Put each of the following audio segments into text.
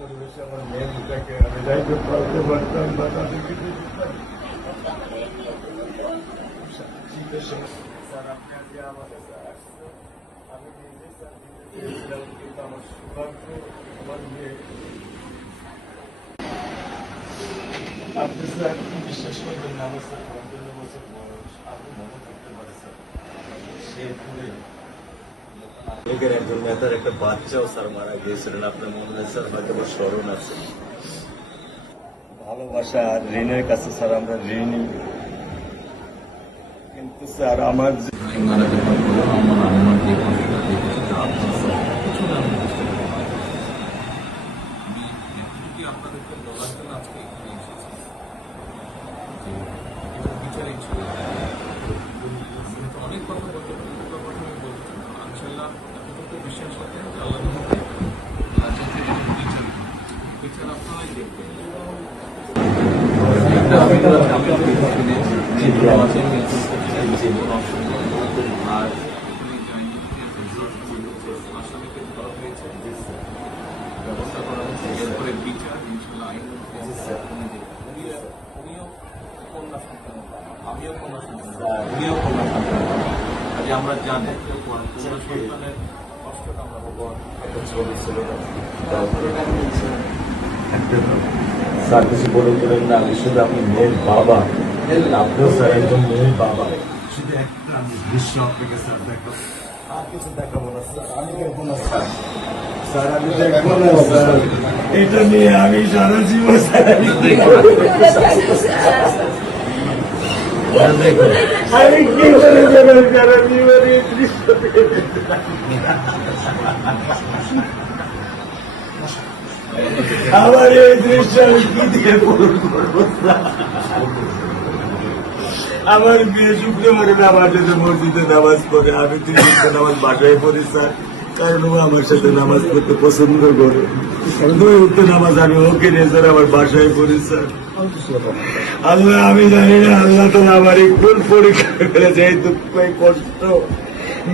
পরিবেশে আমার মেয়ে দুটাকে আমি যাইতে পারতে পারতাম বা তাদেরকে শীতের সময় স্যার আপনি আজকে আমার কাছে আসছে আমি নিজে স্যার দিতেছিলাম কিন্তু আমার সৌভাগ্য আমার মেয়ে আপনি স্যার বিশ্বাস করবেন না আমার স্যার ৫৫ বছর বয়স আপনি মনে করতে পারে স্যার শেরপুরে লীগের একজন নেতার একটা বাচ্চাও স্যার মারা গিয়েছিলেন আপনার মনে হয় স্যার হয়তো বা স্মরণ আছে ভালোবাসা আর ঋণের কাছে স্যার আমরা ঋণী কিন্তু স্যার আমার মারা যাওয়ার পরে আমার আম্মার যে কষ্টটা দেখেছি তা আপনার কিছু না আমি বুঝতে পারি আমি এতটুকু আপনাদেরকে বলার জন্য আজকে এখানে এসেছি যে এটা বিচারই ছিল অনেক কথা বলতে পারি কথা আমি বলছি ইনশাল্লাহ এতটুকু বিশ্বাস রাখেন যে আল্লাহ বিচার আপনারাই দেখবেন আর আসামিকে ধরা হয়েছে ব্যবস্থা করা হচ্ছে এরপরে বিচার ইনশাল্লাহ আইন উনিও কন্যা সন্তান আমিও কন্যা সন্তান উনিও কন্যা সন্তান কাজে আমরা জানি কন্যা সন্তানের কষ্টটা আমরা একটা ছবি ছিল স্যার কিছু বলে দিলেন না আমি শুধু আপনি মেয়ের বাবা আপনিও স্যার একজন মেয়ের বাবা শুধু একটা আমি দৃশ্য আপনাকে স্যার দেখো আর কিছু দেখাবো না স্যার আমি দেখবো না স্যার স্যার আমি দেখবো না স্যার এটা নিয়ে আমি সারা জীবন স্যার আমি কি করে যাবেন সারা জীবন এই দৃশ্য আমার এই দৃশ্য আমি কি দিয়ে পূরণ করবো আমার মেয়ে শুক্রবারে আমার সাথে মসজিদে নামাজ পড়ে আমি তিনটা নামাজ বাসায় পড়ি স্যার কারণ ও আমার সাথে নামাজ পড়তে পছন্দ করে দুই উঠতে নামাজ আমি ওকে নিয়ে স্যার আমার বাসায় পড়ি স্যার আল্লাহ আমি জানি না আল্লাহ তো আমার এই কোন পরীক্ষা করেছে এই দুঃখ এই কষ্ট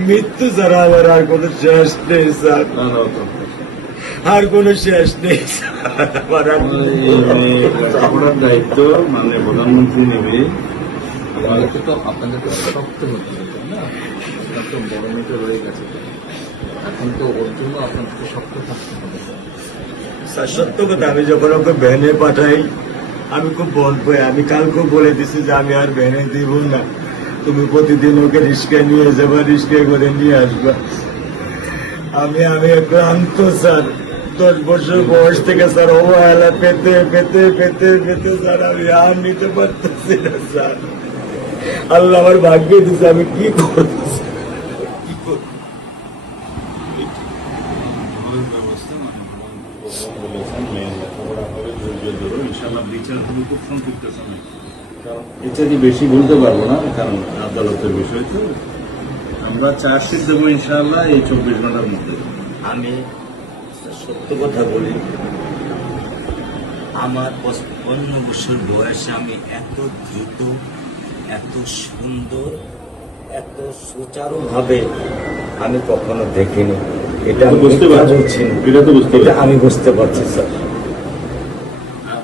মৃত্যু ছাড়া আমার আর কোনো শেষ নেই স্যার আর কোনো শেষ নেই আপনার দায়িত্ব মানে প্রধানমন্ত্রী নেবে আমাদেরকে তো আপনাদেরকে শক্ত হতে হবে না আপনার তো বড় মেয়েটা রয়ে গেছে এখন তো ওর জন্য আপনাদেরকে শক্ত থাকতে হবে স্যার সত্য কথা আমি যখন ওকে ভ্যানে পাঠাই আমি খুব বল পাই আমি কালকেও বলে দিছি যে আমি আর ভ্যানে দিব না তুমি প্রতিদিন ওকে রিস্কায় নিয়ে যাবা রিস্কায় করে নিয়ে আসবা আমি ক্লান্ত স্যার 10 বছর বয়স থেকে স্যার অবহেলা পেতে পেতে পেতে পেতে স্যার আমি আর নিতে পারতেছি না স্যার আল্লাহ আমার ভাগ্যে দিচ্ছে আমি কি করবো ইত্যাদি বেশি বলতে পারবো না কারণ আদালতের বিষয় তো আমরা চার্জশিট দেবো ইনশাআল্লাহ এই 24 ঘন্টার মধ্যে আমি সত্য কথা বলি আমার 55 বছর বয়সে আমি এত দ্রুত এত সুন্দর এত সুচারুভাবে আমি কখনো দেখিনি এটা বুঝতে পারছি এটা তো বুঝতে এটা আমি বুঝতে পারছি স্যার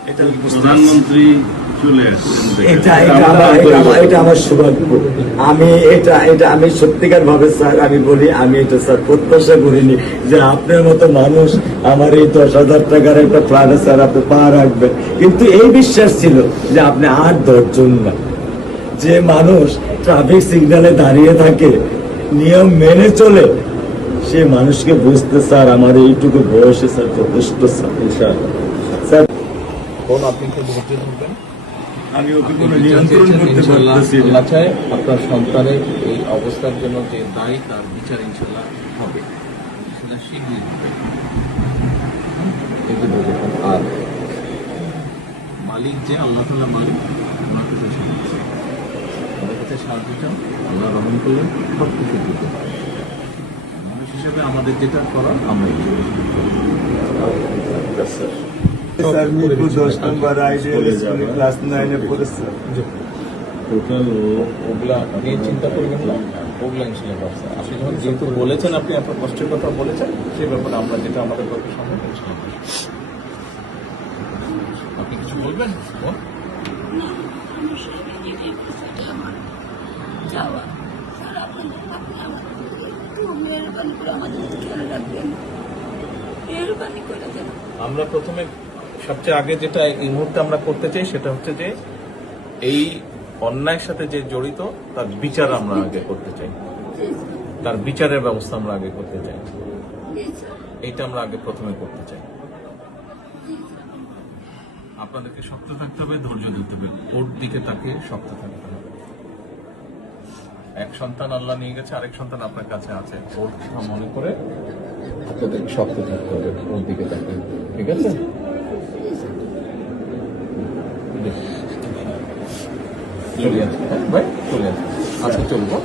এটা প্রধানমন্ত্রী চলে আসছেন এটা আমার সৌভাগ্য আমি আমি সত্যিকার ভাবে স্যার আমি বলি আমি এটা স্যার প্রত্যাশা করিনি যে আপনার মতো মানুষ আমার এই 10,000 টাকার একটা প্ল্যানে স্যার আপনি পা রাখবেন কিন্তু এই বিশ্বাস ছিল যে আপনি আর 10 জন না যে মানুষ ট্রাফিক সিগন্যালে দাঁড়িয়ে থাকে নিয়ম মেনে চলে সে মানুষকে বুঝতে স্যার আমার এইটুকু বয়সে স্যার যথেষ্ট স্যার স্যার কোন আপনি একটু ধৈর্য ধরবেন আমি ওকে কোনো নিয়ন্ত্রণ করতে পারতেছি না চাই আপনার সন্তানের এই অবস্থার জন্য যে দায়ী তার বিচার ইনশাল্লাহ হবে সেটা শীঘ্রই আর মালিক যে আল্লাহ তাআলা মালিক ওনার কাছে সাহায্য ওনার কাছে সাহায্য চাও আল্লাহ রহম করলেন সব কিছু দিতে পারে মানুষ হিসেবে আমাদের যেটা করার আমরা স্যার মিরপুর 10 নম্বর আইডিয়াল স্কুলে ক্লাস 9 এ পড়েছে টোটাল ওগুলা নিয়ে চিন্তা করবেন না ওগুলা ইনশাল্লাহ ব্যবস্থা আপনি যখন যেহেতু বলেছেন আপনি আপনার কষ্টের কথা বলেছেন সেই ব্যাপারে আমরা যেটা আমাদের পক্ষে সম্ভব ইনশাল্লাহ বলবেন বোন? না, আমার স্বামী যেটা করছে, এটা আমার চাওয়া। স্যার, আপনি আমাদের একটু মেহরবানি করে আমাদের খেয়াল রাখবেন, মেহরবানি করে দেন। আমরা প্রথমে সবচেয়ে আগে যেটা এই মুহূর্তে আমরা করতে চাই সেটা হচ্ছে যে এই অন্যায়ের সাথে যে জড়িত তার বিচার আমরা আগে করতে চাই, জি স্যার, তার বিচারের ব্যবস্থা আমরা আগে করতে চাই, জি স্যার, এইটা আমরা আগে প্রথমে করতে চাই। জি স্যার। আপনাদেরকে শক্ত থাকতে হবে, ধৈর্য দিতে হবে, ওর দিকে তাকে শক্ত থাকতে হবে। এক সন্তান আল্লাহ নিয়ে গেছে, আরেক সন্তান আপনার কাছে আছে, ওর কথা মনে করে আপনাদেরকে শক্ত থাকতে হবে, ওর দিকে তাকে, ঠিক আছে? চলে আসছি, হ্যাঁ ভাই, চলে আসছি, আজকে চলবো।